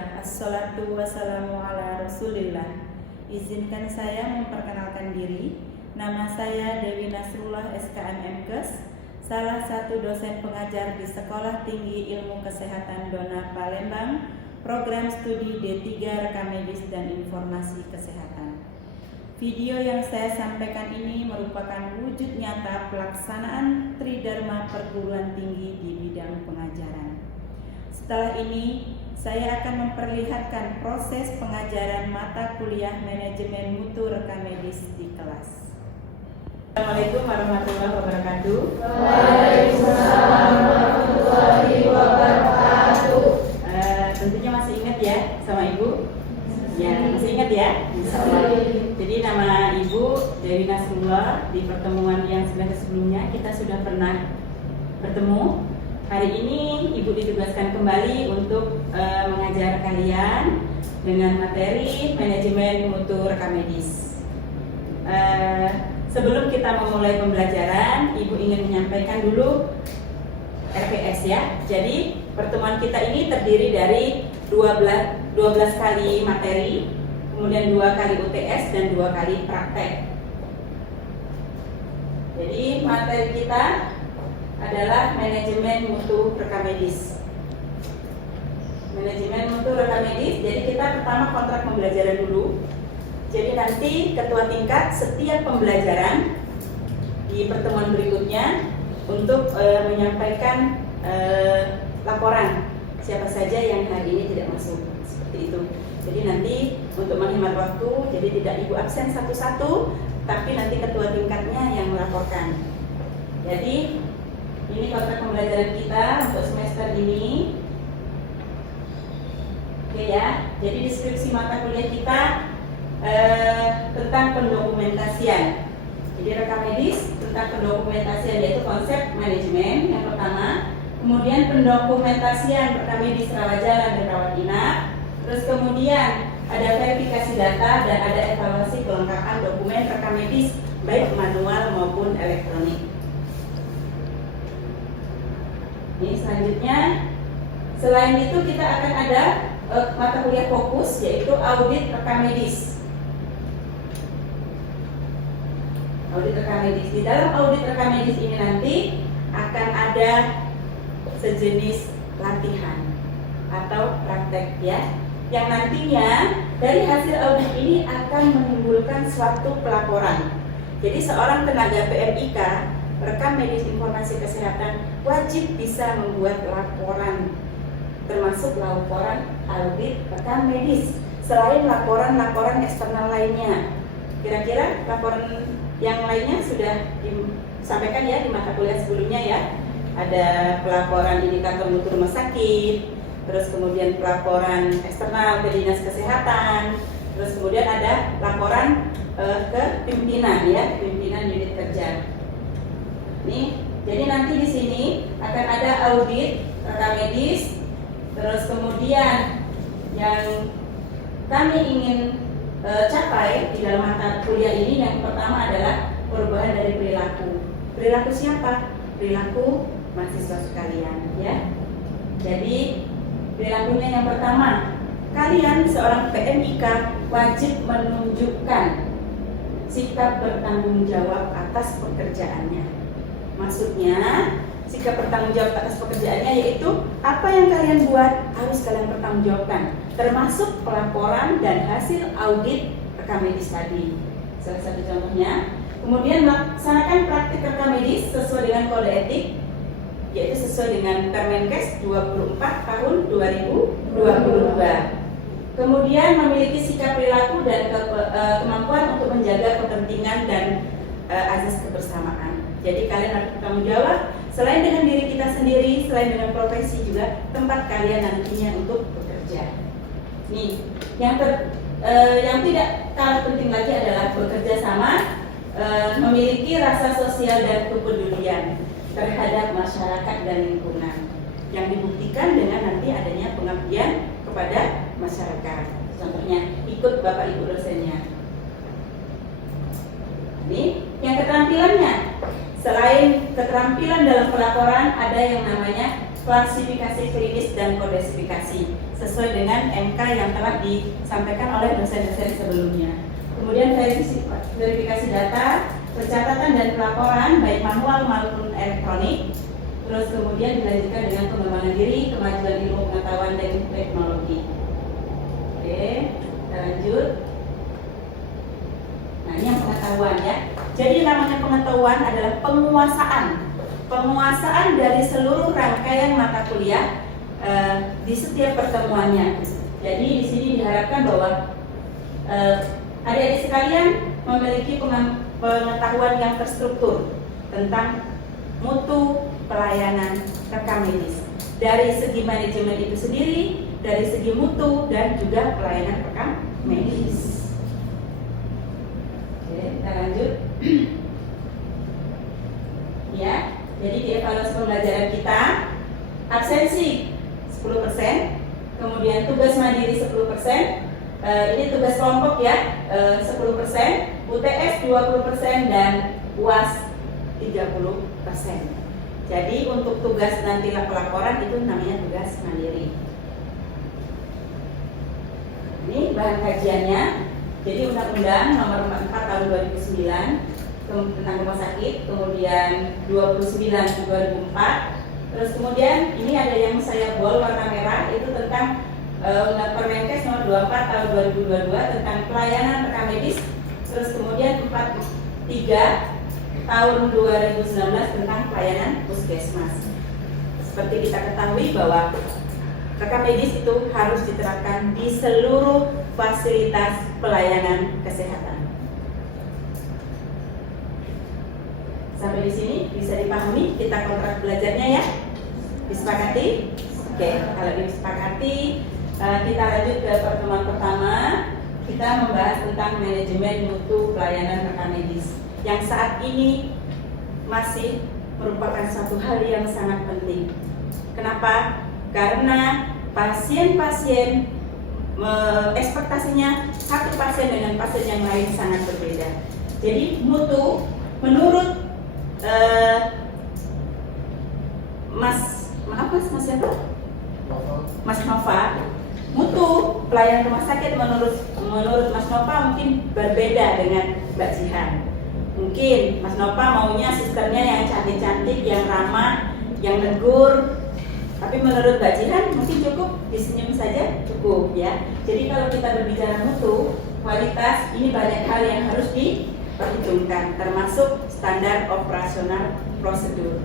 Alhamdulillah, assalatu wassalamu ala rasulillah. Izinkan saya memperkenalkan diri. Nama saya Dewi Nasrullah SKM MKes, salah satu dosen pengajar di Sekolah Tinggi Ilmu Kesehatan Dona Palembang, program studi D3 Rekam Medis dan Informasi Kesehatan. Video yang saya sampaikan ini merupakan wujud nyata pelaksanaan Tridharma perguruan tinggi di bidang pengajaran. Setelah ini, saya akan memperlihatkan proses pengajaran mata kuliah manajemen mutu rekam medis di kelas. Assalamualaikum warahmatullahi wabarakatuh. Waalaikumsalam warahmatullahi wabarakatuh. Tentunya masih ingat ya sama Ibu? Ya, masih ingat ya? Jadi nama Ibu Dewi Nasrullah. Di pertemuan yang sebelumnya kita sudah pernah bertemu. Hari ini Ibu ditugaskan kembali untuk mengajar kalian dengan materi manajemen mutu rekam medis. Sebelum kita memulai pembelajaran, Ibu ingin menyampaikan dulu RPS ya. Jadi pertemuan kita ini terdiri dari 12 kali materi, kemudian 2 kali UTS dan 2 kali praktek. Jadi materi kita adalah manajemen mutu rekam medis. Manajemen mutu rekam medis. Jadi kita pertama kontrak pembelajaran dulu. Jadi nanti ketua tingkat setiap pembelajaran di pertemuan berikutnya untuk menyampaikan laporan siapa saja yang hari ini tidak masuk, seperti itu. Jadi nanti untuk menghemat waktu, jadi tidak Ibu absen satu-satu, tapi nanti ketua tingkatnya yang melaporkan. Jadi ini kontrak pembelajaran kita untuk semester ini. Oke ya, jadi deskripsi mata kuliah kita tentang pendokumentasian. Jadi rekam medis tentang pendokumentasian, yaitu konsep manajemen yang pertama. Kemudian pendokumentasian rekam medis rawat jalan dan rawat inap. Terus kemudian ada verifikasi data dan ada evaluasi kelengkapan dokumen rekam medis baik manual maupun elektronik. Ini selanjutnya, selain itu kita akan ada mata kuliah fokus, yaitu audit rekam medis. Audit rekam medis. Di dalam audit rekam medis ini nanti akan ada sejenis latihan atau praktek ya, yang nantinya dari hasil audit ini akan menimbulkan suatu pelaporan. Jadi seorang tenaga PMIK rekam medis informasi kesehatan wajib bisa membuat laporan, termasuk laporan audit rekam medis, selain laporan-laporan eksternal lainnya. Kira-kira laporan yang lainnya sudah disampaikan ya di mata kuliah sebelumnya ya. Ada pelaporan indikator mutu rumah sakit, terus kemudian pelaporan eksternal ke dinas kesehatan, terus kemudian ada laporan ke pimpinan ya, pimpinan unit kerja. Nih, jadi nanti di sini akan ada audit rekam medis, terus kemudian yang kami ingin capai di dalam mata kuliah ini yang pertama adalah perubahan dari perilaku. Perilaku siapa? Perilaku mahasiswa sekalian, ya. Jadi perilakunya yang pertama, kalian seorang PMIK wajib menunjukkan sikap bertanggung jawab atas pekerjaannya. Maksudnya, sikap bertanggung jawab atas pekerjaannya yaitu apa yang kalian buat harus kalian pertanggungjawabkan, termasuk pelaporan dan hasil audit rekam medis tadi. Salah satu contohnya. Kemudian melaksanakan praktik rekam medis sesuai dengan kode etik, yaitu sesuai dengan Permenkes 24 tahun 2022. Kemudian memiliki sikap perilaku dan kemampuan untuk menjaga kepentingan dan azas kebersamaan. Jadi kalian harus bertanggung jawab selain dengan diri kita sendiri, selain dengan profesi juga tempat kalian nantinya untuk bekerja. Nih, yang tidak kalah penting lagi adalah bekerja sama, memiliki rasa sosial dan kepedulian terhadap masyarakat dan lingkungan yang dibuktikan dengan nanti adanya pengabdian kepada masyarakat. Contohnya ikut bapak ibu dosennya. Ini yang keterampilannya. Selain keterampilan dalam pelaporan, ada yang namanya klasifikasi klinis dan kodesifikasi sesuai dengan MK yang telah disampaikan oleh dosen-dosen sebelumnya. Kemudian verifikasi data, pencatatan dan pelaporan baik manual maupun elektronik. Terus kemudian dilanjutkan dengan pengembangan diri, kemajuan ilmu pengetahuan dan teknologi. Oke, kita lanjut. Nah, ini yang pengetahuan ya. Jadi namanya pengetahuan adalah penguasaan dari seluruh rangkaian mata kuliah di setiap pertemuannya. Jadi di sini diharapkan bahwa adik-adik sekalian memiliki pengetahuan yang terstruktur tentang mutu pelayanan rekam medis dari segi manajemen itu sendiri, dari segi mutu dan juga pelayanan rekam medis. Oke, kita lanjut. Ya, jadi di evaluasi pembelajaran kita absensi 10%, kemudian tugas mandiri 10%, ini tugas kelompok ya 10%, UTS 20% dan UAS 30%. Jadi untuk tugas nanti pelaporan itu namanya tugas mandiri. Ini bahan kajiannya. Jadi Undang-Undang Nomor 44 Tahun 2009 tentang rumah sakit, kemudian 29 2004. Terus kemudian ini ada yang saya bold warna merah itu tentang Permenkes Nomor 24 Tahun 2022 tentang pelayanan rekam medis. Terus kemudian 43 Tahun 2019 tentang pelayanan puskesmas. Seperti kita ketahui bahwa rekam medis itu harus diterapkan di seluruh fasilitas pelayanan kesehatan. Sampai di sini bisa dipahami kita kontrak belajarnya ya? Disepakati? Oke, kalau disepakati kita lanjut ke pertemuan pertama. Kita membahas tentang manajemen mutu pelayanan rekam medis yang saat ini masih merupakan suatu hal yang sangat penting. Kenapa? Karena pasien-pasien ekspektasinya satu pasien dengan pasien yang lain sangat berbeda. Jadi mutu menurut Mas siapa? Mas Nova, mutu pelayanan rumah sakit menurut Mas Nova mungkin berbeda dengan Mbak Jihan. Mungkin Mas Nova maunya susternya yang cantik-cantik, yang ramah, yang negur. Tapi menurut Mbak Jihan mungkin cukup disenyum saja cukup ya. Jadi kalau kita berbicara mutu, kualitas, ini banyak hal yang harus diperhitungkan, termasuk standar operasional prosedur.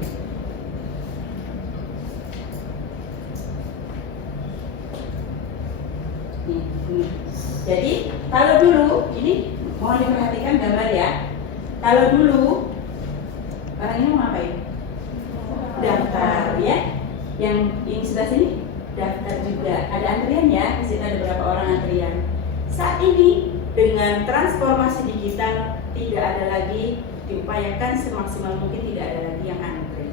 Jadi kalau dulu ini mohon diperhatikan gambar ya. Kalau dulu orang ini mau ngapain? Daftar ya. Yang ini sebelah sini daftar juga. Ada antrian ya. Di sini ada beberapa orang antrian. Saat ini dengan transformasi digital tidak ada lagi, diupayakan semaksimal mungkin tidak ada lagi yang antri.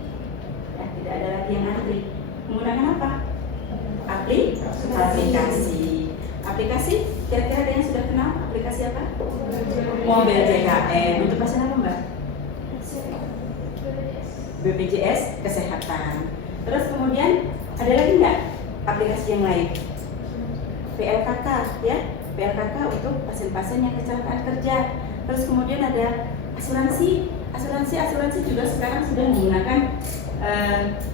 Ya, tidak ada lagi yang antri. Menggunakan apa? Aplikasi. Aplikasi, kira-kira ada yang sudah kenal aplikasi apa? Mobil JKN. Untuk pasien apa Mbak? BPJS Kesehatan. Terus kemudian ada lagi nggak aplikasi yang lain? PLKK ya, PLKK untuk pasien-pasien yang kecelakaan kerja. Terus kemudian ada asuransi juga sekarang sudah menggunakan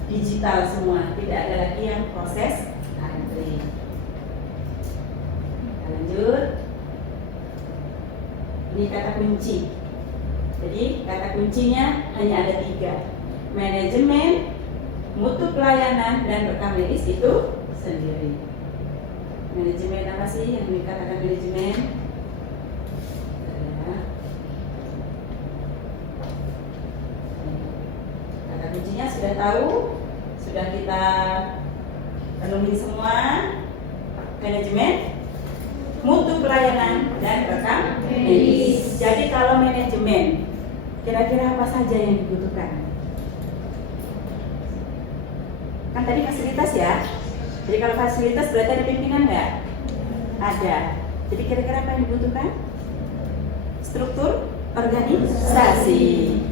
digital semua, tidak ada lagi yang proses antri. Lanjut. Ini kata kunci. Jadi kata kuncinya hanya ada 3. Manajemen, mutu pelayanan, dan rekam medis itu sendiri. Manajemen apa sih yang dikatakan manajemen? Kata kuncinya sudah tahu, sudah kita penuhi semua. Manajemen, mutu pelayanan, dan rekam medis. Jadi kalau manajemen, kira-kira apa saja yang dibutuhkan? Kan tadi fasilitas ya. Jadi kalau fasilitas berarti ada pimpinan nggak? Ada. Jadi kira-kira apa yang dibutuhkan? Struktur organisasi.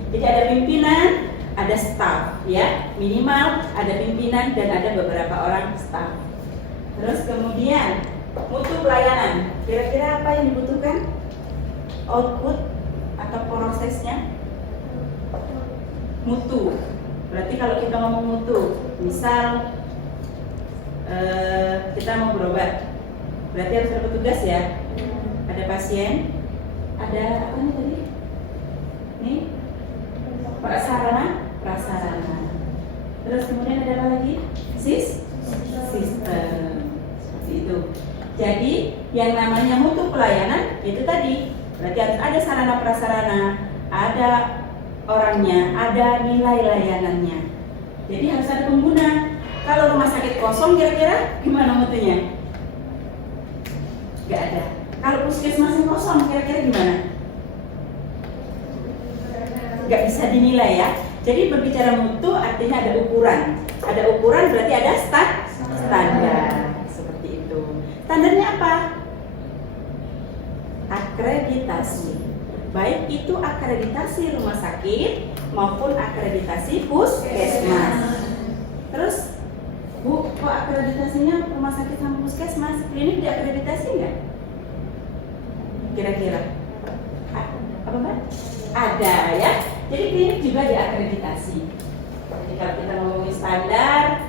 Jadi ada pimpinan, ada staff ya, minimal ada pimpinan dan ada beberapa orang staff. Terus kemudian mutu pelayanan, kira-kira apa yang dibutuhkan? Output atau prosesnya? Mutu. Berarti kalau kita ngomong mutu, misal kita mau berobat, berarti harus ada petugas ya. Ada pasien, ada apa nih tadi? Nih, prasarana. Terus kemudian ada apa lagi? Sistem. Seperti itu. Jadi yang namanya mutu pelayanan itu tadi, berarti harus ada sarana prasarana, ada orangnya, ada nilai layanannya. Jadi harus ada pengguna. Kalau rumah sakit kosong kira-kira gimana mutunya? Gak ada. Kalau puskesmas kosong kira-kira gimana? Gak bisa dinilai ya. Jadi berbicara mutu artinya ada ukuran. Ada ukuran berarti ada standar. Seperti itu. Standarnya apa? Akreditasi. Baik itu akreditasi rumah sakit maupun akreditasi puskesmas. Terus, Bu, kok akreditasinya rumah sakit sama puskesmas? Klinik diakreditasi nggak? Kira-kira? Apa Mbak? Ada ya. Jadi klinik juga diakreditasi. Jadi kalau kita ngomongin standar,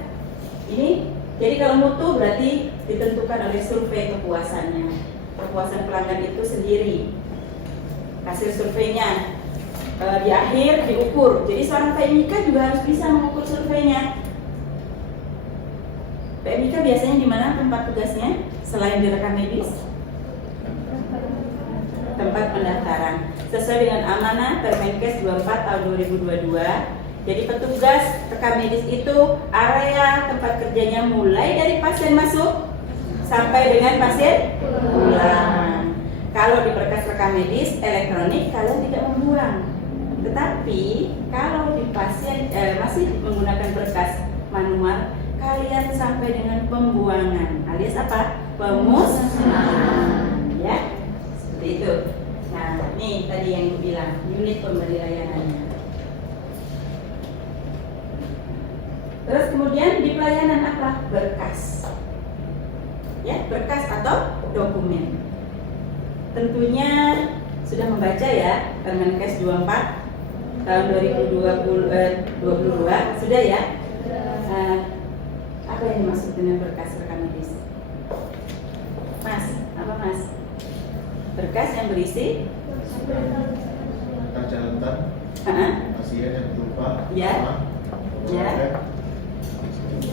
ini, jadi kalau mutu berarti ditentukan oleh survei kepuasannya. Kepuasan pelanggan itu sendiri. Hasil surveinya di akhir diukur. Jadi seorang PMIK juga harus bisa mengukur surveinya. PMIK biasanya di mana tempat tugasnya selain di rekam medis? Tempat pendaftaran. Sesuai dengan amanah Permenkes 24 tahun 2022. Jadi petugas rekam medis itu area tempat kerjanya mulai dari pasien masuk sampai dengan pasien pulang. Kalau di berkas rekam medis elektronik kalian tidak membuang. Tetapi kalau di pasien masih menggunakan berkas manual, kalian sampai dengan pembuangan alias apa? Pemusnahan. Ya, seperti itu. Nah, ini tadi yang Ibu bilang, unit pemberi layanannya. Terus kemudian di pelayanan apa? Berkas. Ya, berkas atau dokumen. Tentunya sudah membaca ya Permenkes 24 tahun 2022 sudah ya. Apa yang dimaksud dengan berkas rekam medis? Mas, apa Mas? Berkas yang berisi catatan pasien yang berupa ya, ya,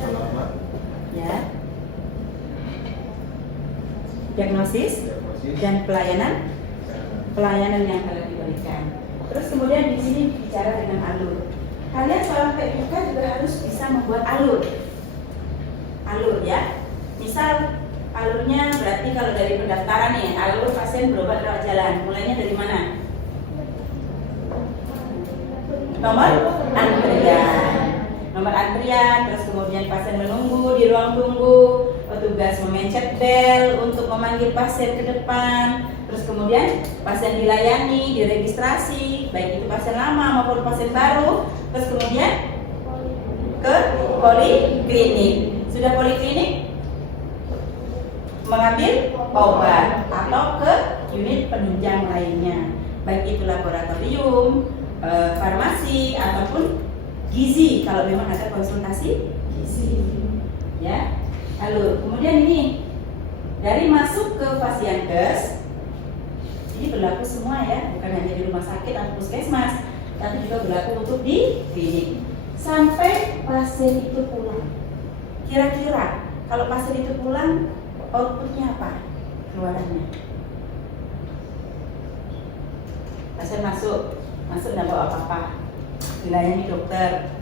alamat, ya, diagnosis dan pelayanan yang kalian diberikan. Terus kemudian di sini bicara dengan alur. Kalian seorang PMIK juga harus bisa membuat alur ya. Misal alurnya berarti kalau dari pendaftaran nih, alur pasien berobat rawat jalan, mulainya dari mana? Nomor antrian, terus kemudian pasien menunggu di ruang tunggu, petugas memencet bel untuk memanggil pasien ke depan, terus kemudian pasien dilayani, diregistrasi, baik itu pasien lama maupun pasien baru, terus kemudian ke poliklinik. Sudah poliklinik mengambil obat atau ke unit penunjang lainnya, baik itu laboratorium, farmasi ataupun gizi kalau memang ada konsultasi gizi. Ya. Lalu kemudian ini dari masuk ke Fasiankes, ini berlaku semua ya, bukan hanya di rumah sakit atau puskesmas, tapi juga berlaku untuk di klinik. Sampai pasien itu pulang. Kira-kira kalau pasien itu pulang, outputnya apa? Keluarannya. Pasien masuk nggak bawa apa-apa, dilayani dokter,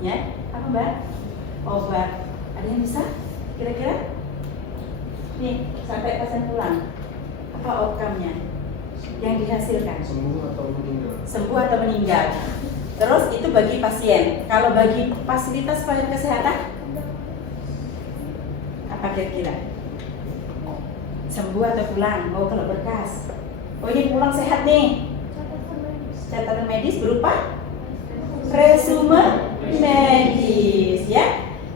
ya, apa Mbak? Obat. Ada yang bisa? Kira-kira? Nih, sampai pasien pulang, apa outcome-nya yang dihasilkan? sembuh atau meninggal. Sembuh atau meninggal. Terus itu bagi pasien. Kalau bagi fasilitas pelayanan kesehatan, apa kira-kira? Sembuh atau pulang? Oh, kalau berkas. Oh, ini pulang sehat nih. Catatan medis berupa resume medis ya.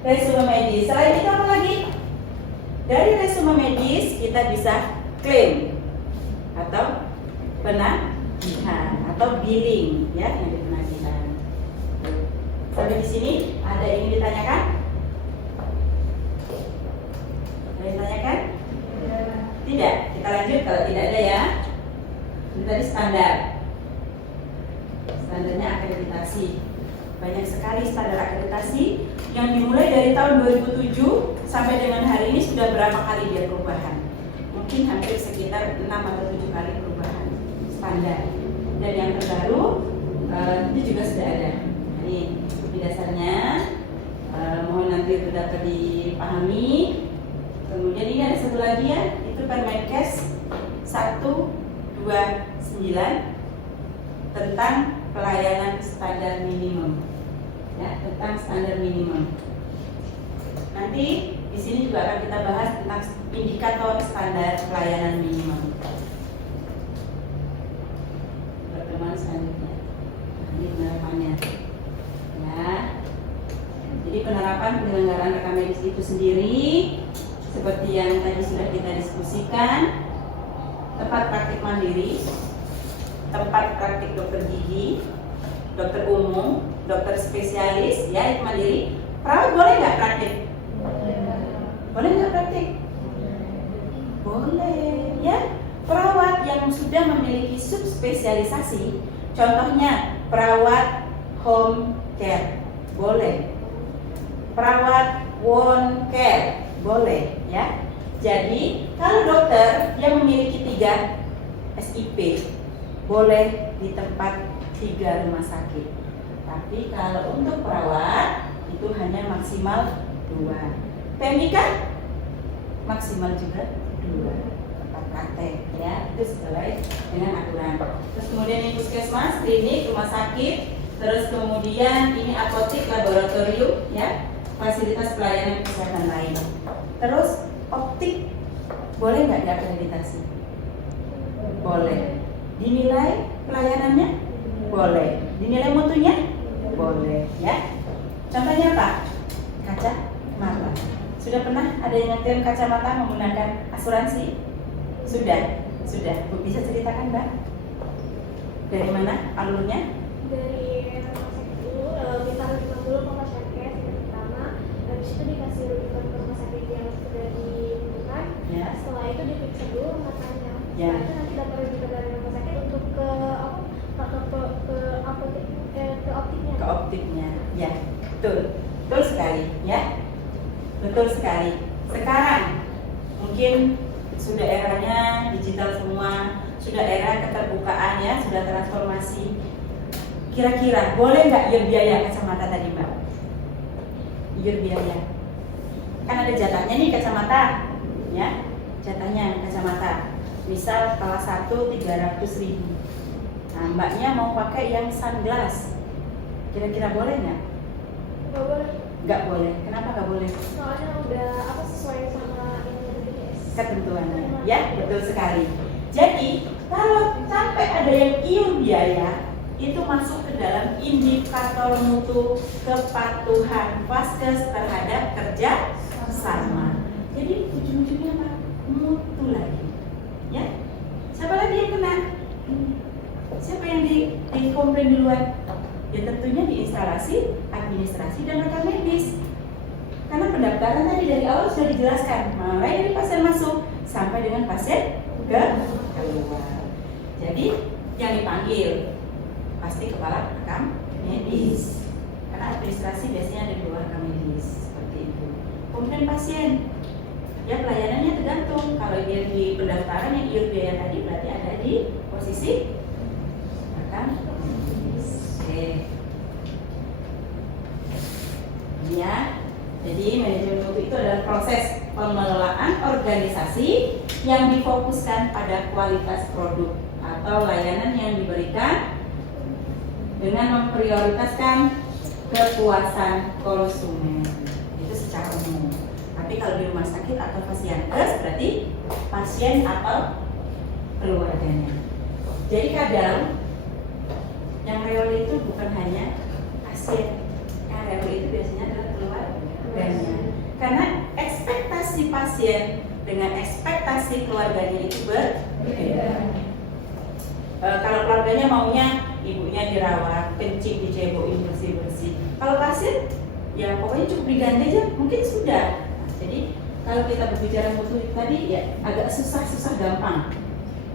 Resume medis. Selain itu apa lagi? Dari resume medis kita bisa klaim atau penagihan atau billing ya, yang di penagihan. Sampai di sini ada yang ingin ditanyakan? Ada yang ditanyakan? Tidak. Kita lanjut kalau tidak ada ya. Ini tadi standar. Standarnya akreditasi. Banyak sekali standar akreditasi yang dimulai dari tahun 2007 sampai dengan hari ini sudah berapa kali dia perubahan? Mungkin hampir sekitar 6 atau 7 kali perubahan standar. Dan yang terbaru itu juga sudah ada. Ini di dasarnya mohon nanti itu dapat dipahami. Kemudian ini ada satu lagi ya, itu Permenkes 129 tentang pelayanan standar minimum. Ya, tentang standar minimum. Nanti di sini juga akan kita bahas tentang indikator standar pelayanan minimum. Pertemuan selanjutnya. Ini penerapannya. Ya. Jadi penerapan penyelenggaraan rekam medis itu sendiri seperti yang tadi sudah kita diskusikan, tempat praktik mandiri, tempat praktik dokter gigi, dokter umum, dokter spesialis, ya itu mandiri. Perawat boleh nggak praktik? Boleh nggak praktik? Boleh, ya. Perawat yang sudah memiliki subspesialisasi, contohnya perawat home care, boleh. Perawat wound care, boleh, ya. Jadi kalau dokter yang memiliki 3 SIP, boleh di tempat 3 rumah sakit. Tapi kalau untuk perawat itu hanya maksimal 2. PMIK maksimal juga 2 tempat praktek ya, itu sesuai dengan aturan. Terus kemudian ini puskesmas, klinik, rumah sakit, terus kemudian ini apotik, laboratorium ya, fasilitas pelayanan kesehatan lain. Terus optik boleh nggak diakreditasi? Boleh. Dinilai pelayanannya? Boleh. Dinilai mutunya? Boleh ya. Contohnya apa? Kacamata. Sudah pernah ada yang ngeklaim kacamata menggunakan asuransi? Sudah. Bu, bisa ceritakan Mbak? Dari mana alurnya? Dari rumah sakit dulu, kita harus dulu ke rumah sakit yang pertama, habis itu dikasih rujukan ke rumah sakit yang sudah ditentukan. Ya. Setelah itu diperiksa dulu matanya. Ya. Setelah itu nanti dapat rujukan dari rumah sakit untuk ke apotek, ke optiknya. Ke optiknya. Ya, betul. Betul sekali ya. Betul sekali. Sekarang mungkin sudah eranya digital semua, sudah era keterbukaan ya, sudah transformasi. Kira-kira boleh nggak iur biaya kacamata tadi Mbak? Iur biaya. Kan ada jatahnya nih kacamata, ya, jatahnya kacamata. Misal kelas 1 300.000. Nah, Mbaknya mau pakai yang sunglass. Kira-kira boleh nggak? Nggak boleh. Nggak boleh. Kenapa nggak boleh? Soalnya udah sesuai sama ini BPJS. Ketentuannya, ya, betul sekali. Jadi kalau sampai ada yang iur biaya, itu masuk ke dalam indikator mutu kepatuhan Vaskes terhadap kerja sama. Jadi ujung-ujungnya apa? Mutu lagi, ya. Siapa lagi yang kena? Siapa yang dikomplain duluan? Ya tentunya di instalasi, administrasi, dan rekam medis. Karena pendaftaran tadi dari awal sudah dijelaskan, mulai dari pasien masuk sampai dengan pasien keluar. Jadi yang dipanggil pasti kepala rekam medis, karena administrasi biasanya ada di luar rekam medis seperti itu. Kemudian pasien, ya pelayanannya tergantung. Kalau dia di pendaftaran yang iur biaya tadi berarti ada di posisi rekam medis. Oke. Ya, jadi manajemen mutu itu adalah proses pengelolaan organisasi yang difokuskan pada kualitas produk atau layanan yang diberikan dengan memprioritaskan kepuasan konsumen. Itu secara umum. Tapi kalau di rumah sakit atau pasienkes berarti pasien atau keluarganya. Jadi kadang yang real itu bukan hanya pasien. RW itu biasanya adalah keluarganya. Karena ekspektasi pasien dengan ekspektasi keluarganya itu berbeda. Kalau keluarganya maunya ibunya dirawat, kencing, dicebokin bersih-bersih. Kalau pasien, ya pokoknya cukup diganti aja, mungkin sudah. Nah, jadi kalau kita berbicara mutu tadi ya agak susah-susah gampang,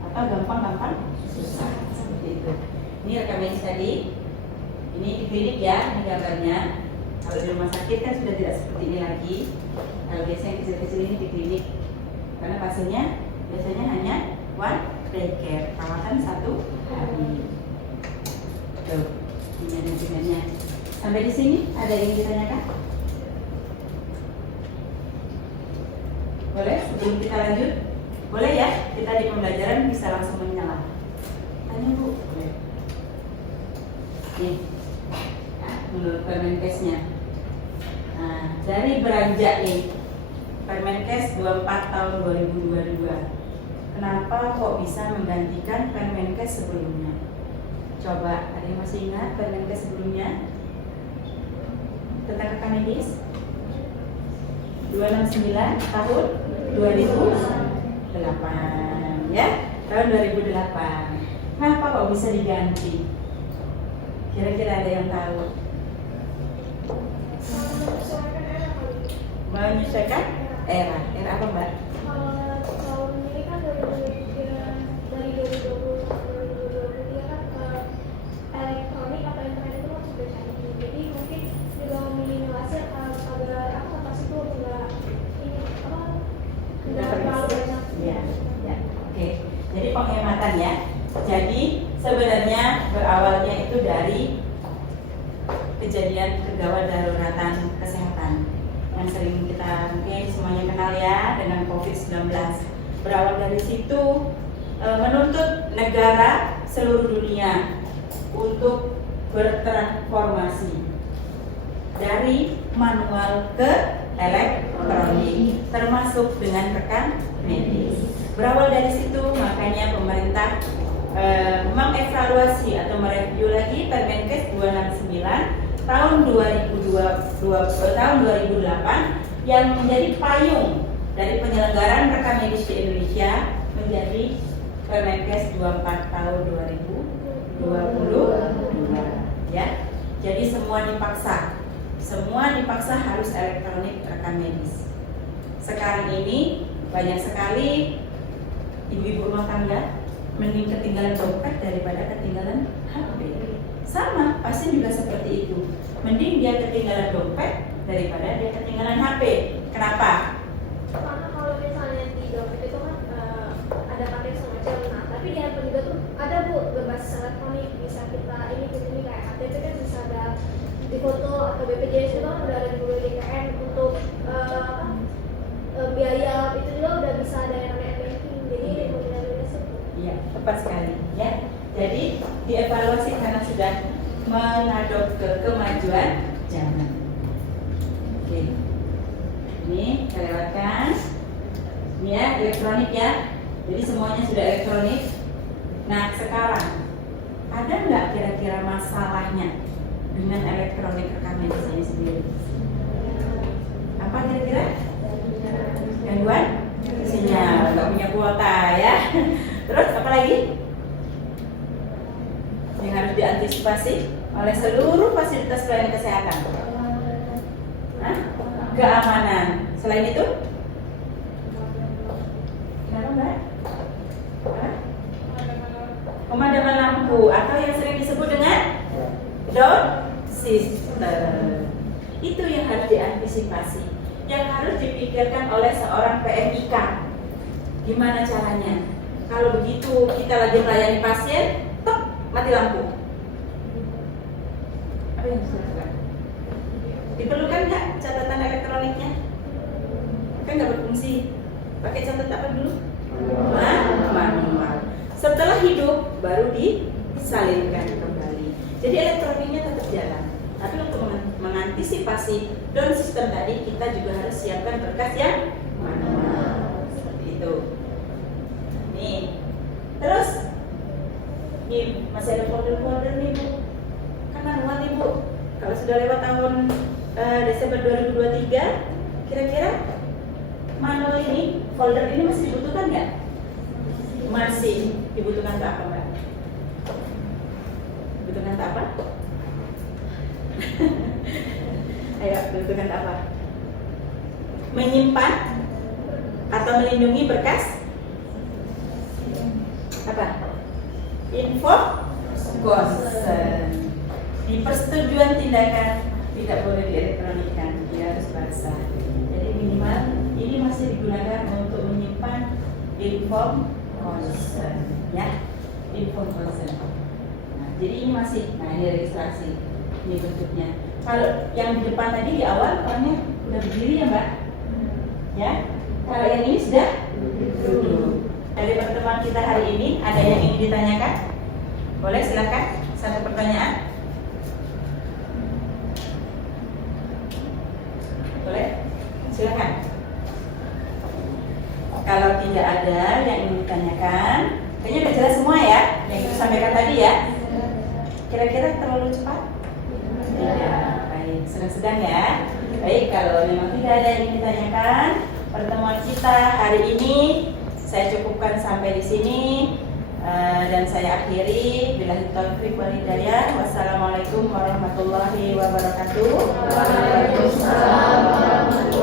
atau gampang-gampang susah seperti itu. Ini rekam medis tadi, ini di klinik ya, ini gambarnya. Kalau di rumah sakit kan sudah tidak seperti ini lagi. Kalau biasanya kecil-kecil ini di klinik, karena pasiennya biasanya hanya one day care, perawatan 1 hari. Tuh, ini ada dokumennya. Sampai di sini ada yang ditanyakan? Boleh sebelum kita lanjut? Boleh ya? Kita di pembelajaran bisa langsung menyala. Tanya Bu. Boleh. Nih, menurut Permenkesnya. Nah, dari beranjak nih, Permenkes 24 tahun 2022. Kenapa kok bisa menggantikan Permenkes sebelumnya? Coba, ada yang masih ingat Permenkes sebelumnya? Tentang rekam medis? 269 tahun 2008 ya, tahun 2008. Kenapa kok bisa diganti? Kira-kira ada yang tahu? Menyesuaikan era. Era apa Mbak? Tahun ini kan dari 2020 sampai 2023 kan elektronik atau internet itu kan sudah canggih. Jadi mungkin juga meminimalisir agar atas itu enggak terlalu banyak. Ya, ya. Oke. Jadi penghematan ya. Jadi sebenarnya berawalnya itu dari kejadian kegawat daruratan kesehatan yang sering kita mungkin semuanya kenal ya dengan COVID-19. Berawal dari situ menuntut negara seluruh dunia untuk bertransformasi dari manual ke elektronik, termasuk dengan rekam medis. Berawal dari situ makanya pemerintah mengevaluasi atau mereview lagi Permenkes 269 tahun 2008 yang menjadi payung dari penyelenggaraan rekam medis di Indonesia menjadi Permenkes 24 tahun 2022 ya. Jadi semua dipaksa harus elektronik rekam medis. Sekarang ini banyak sekali ibu-ibu rumah tangga mending ketinggalan dompet daripada ketinggalan HP. Sama, pasien juga seperti itu. Mending dia ketinggalan dompet daripada dia ketinggalan HP. Kenapa? Karena kalau misalnya di dompet itu kan ada paket semacam, nah tapi di handphone juga tuh ada Bu berbasis elektronik, bisa kita ini kayak KTP kan bisa ada di foto, atau BPJS itu kan udah ada di Google DKN untuk biaya itu juga udah bisa ada yang namanya banking. Jadi Iya, tepat sekali ya. Jadi dievaluasi karena sudah mengadop ke kemajuan zaman. Oke. Ini kita lewatkan. Ini ya, elektronik ya. Jadi semuanya sudah elektronik. Nah, sekarang ada nggak kira-kira masalahnya dengan elektronik rekam medis ini sendiri? Apa kira-kira? Gangguan sinyal, nggak punya kuota ya. Terus apa lagi yang harus diantisipasi oleh seluruh fasilitas pelayanan kesehatan? Keamanan. Selain itu, kenapa Mbak? Pemadaman lampu atau yang sering disebut dengan down system. Itu yang harus diantisipasi, yang harus dipikirkan oleh seorang PMIK. Gimana caranya? Kalau begitu kita lagi melayani pasien, tok, mati lampu. Apa yang harus dilakukan? Diperlukan nggak catatan elektroniknya? Kan nggak berfungsi. Pakai catat apa dulu? Manual. Setelah hidup baru disalinkan kembali. Jadi elektroniknya tetap jalan. Tapi untuk mengantisipasi down system tadi, kita juga harus siapkan berkas yang manual. Seperti itu. Nih, terus nih masih ada folder-folder nih Bu. Kan manual nih Bu. Kalau sudah lewat tahun Desember 2023, kira-kira manual ini, folder ini masih dibutuhkan nggak? Masih dibutuhkan untuk apa, Mbak? Dibutuhkan untuk apa? Ayo, dibutuhkan untuk apa? Menyimpan atau melindungi berkas? Apa? Info concern. Di persetujuan tindakan tidak boleh dielektronikkan, dia harus basah. Jadi minimal ini masih digunakan untuk menyimpan inform concern, ya, inform concern. Nah, jadi ini masih, nah ini registrasi, ini bentuknya. Kalau yang di depan tadi di awal orangnya udah berdiri ya Mbak, ya. Kalau yang ini sudah duduk. Dari pertemuan kita hari ini ada yang ingin ditanyakan? Boleh, silakan. Satu pertanyaan. Boleh? Silakan. Kalau tidak ada yang ingin ditanyakan, kayaknya udah jelas semua ya yang kita sampaikan tadi ya. Kira-kira terlalu cepat? Tidak. Baik, sedang-sedang ya. Baik, kalau memang tidak ada yang ingin ditanyakan, pertemuan kita hari ini saya cukupkan sampai di sini. Dan saya akhiri, billahi taufiq wal hidayah. Wassalamualaikum warahmatullahi wabarakatuh. Waalaikumsalam warahmatullahi wabarakatuh.